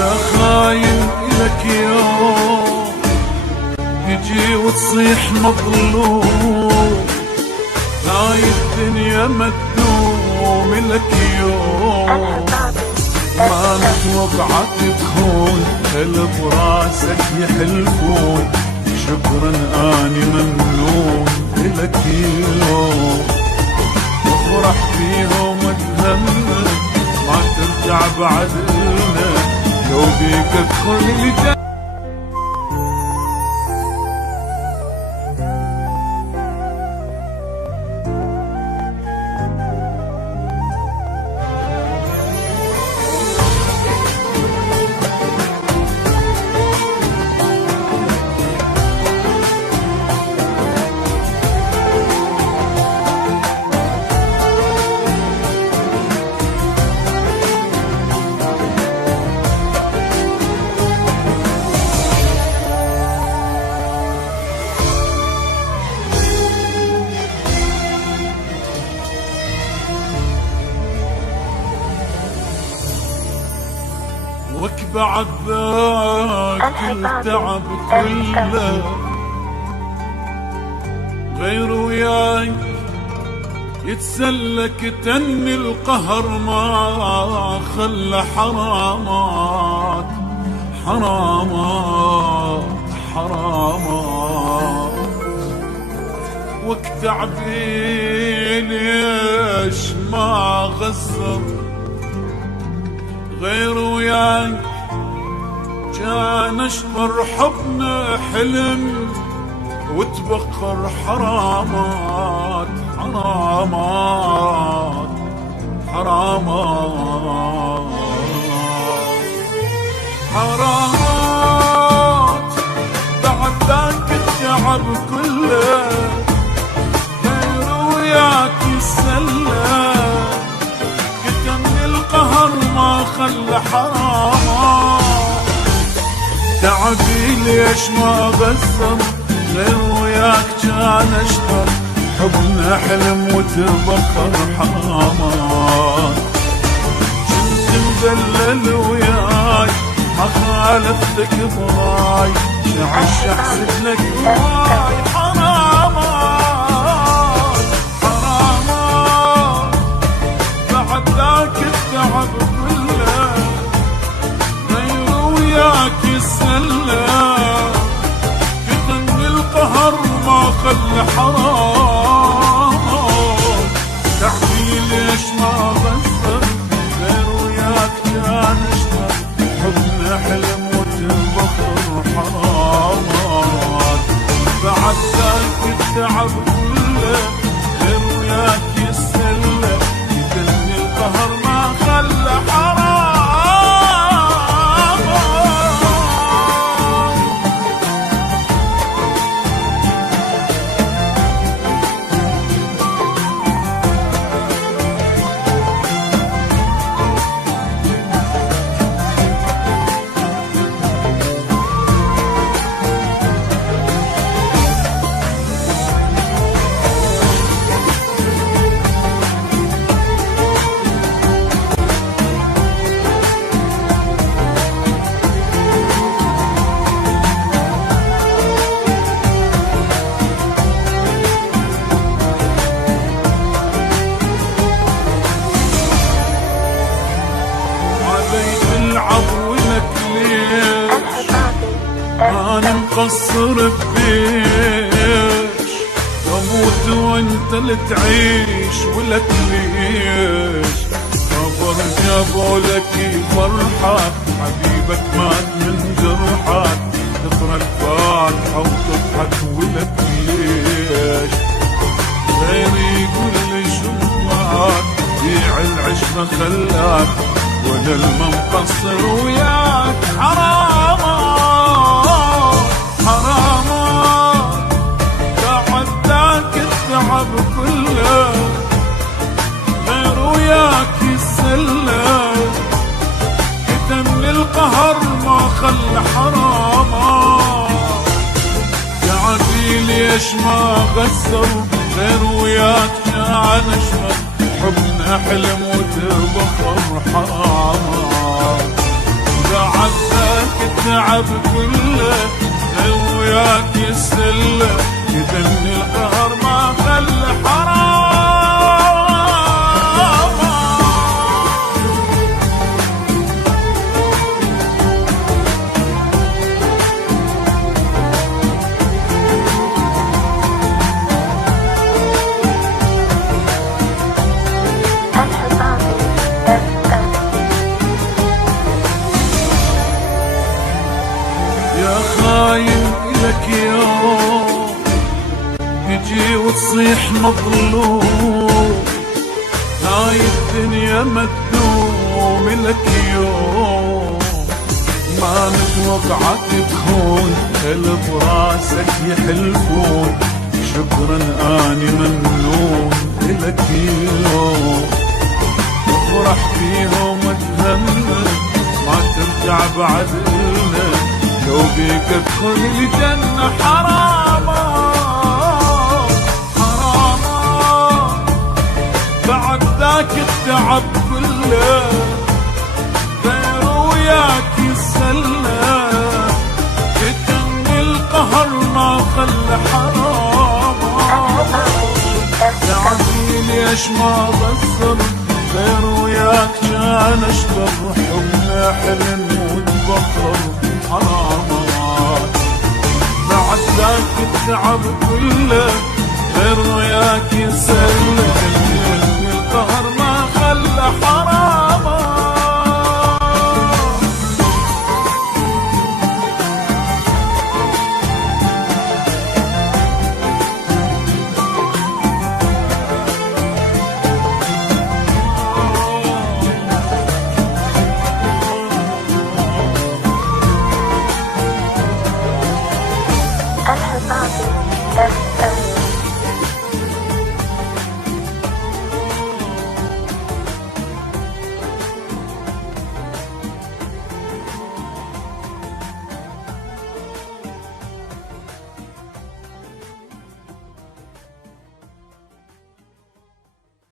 يا خاين إلك يوم تجي وتصيح مظلوم، هاي الدنيا ما تدوم لك يوم، ما نتوقعك تخون هل براسك يحلفون، شكرا اني ممنون لك يوم، افرح فيهم وتهنى ما ترجع بعدنا، لو بيك ادخل الجنة. وك بعد ذاك التعب كله غير وياي يتسلك تني القهر ما خلى حرامات حرامات حرامات، وك تعبي ليش ما غزر غير وياي كان اشطر حبنا حلم وتبخر حرامات حرامات حرامات حرامات، بعد ذاك التعب كله غير وياك يسلى، كتمني القهر ما خلى حرامات، تعبي ليش ما غزر غير وياك كان اشطر حبنا حلم وتبخر حرامات، كنت مدلل وياي ما خالفتك براي، شعش احسد لك هواي حرامات حرامات، بعد ذاك التعب كله غير وياك يسلى، كتمني القهر ما خلى حرام، تعبي ليش ما غزر غير وياك كان اشتر حبنا حلم وتبخر حرامات، بعد ذاك التعب كله غير وياك يسلى، كتمني القهر ما خلى حرام. أنا مقصر ببيش أموت وأنت اللي تعيش ولك ليش، خبر جابوا لك فرحة حبيبك مات من جرحك، تقرأ الفاتحة وتضحك ولك ليش، غيري يقول لي شو معاك بيع العشرة خلاك، ولا المقصر وياك حرامات حرامات، بعد ذاك التعب كله غير وياك يسلى، كتمني القهر ما خلى حرامات، تعبي ليش ما غزر غير وياك كان اشمر حبنا حلم وتبخر حرامات، بعد التعب كله غير وياك يسله يدني القهر ما خلى حرام. يا خاين لك يوم تجي وتصيح مظلوم، هاي الدنيا مدوم لك يوم ما نتوقعك تخون كل براسك يحلفون، شكرا اني ممنون لك يوم افرح فيهم وتهنى ما ترجع بعدنا لو بيك ادخل الجنة. حراما حراما بعد ذاك التعب كله غير وياك يسلى يتني القهر ما خلى. حراما تعرفي ليش ما بصر غير وياك كان اشبه حبنا حلم وتبخر. حرامات بعد ذاك التعب كله غير وياك يسلى القهر ما خلى. حرامات الحصاد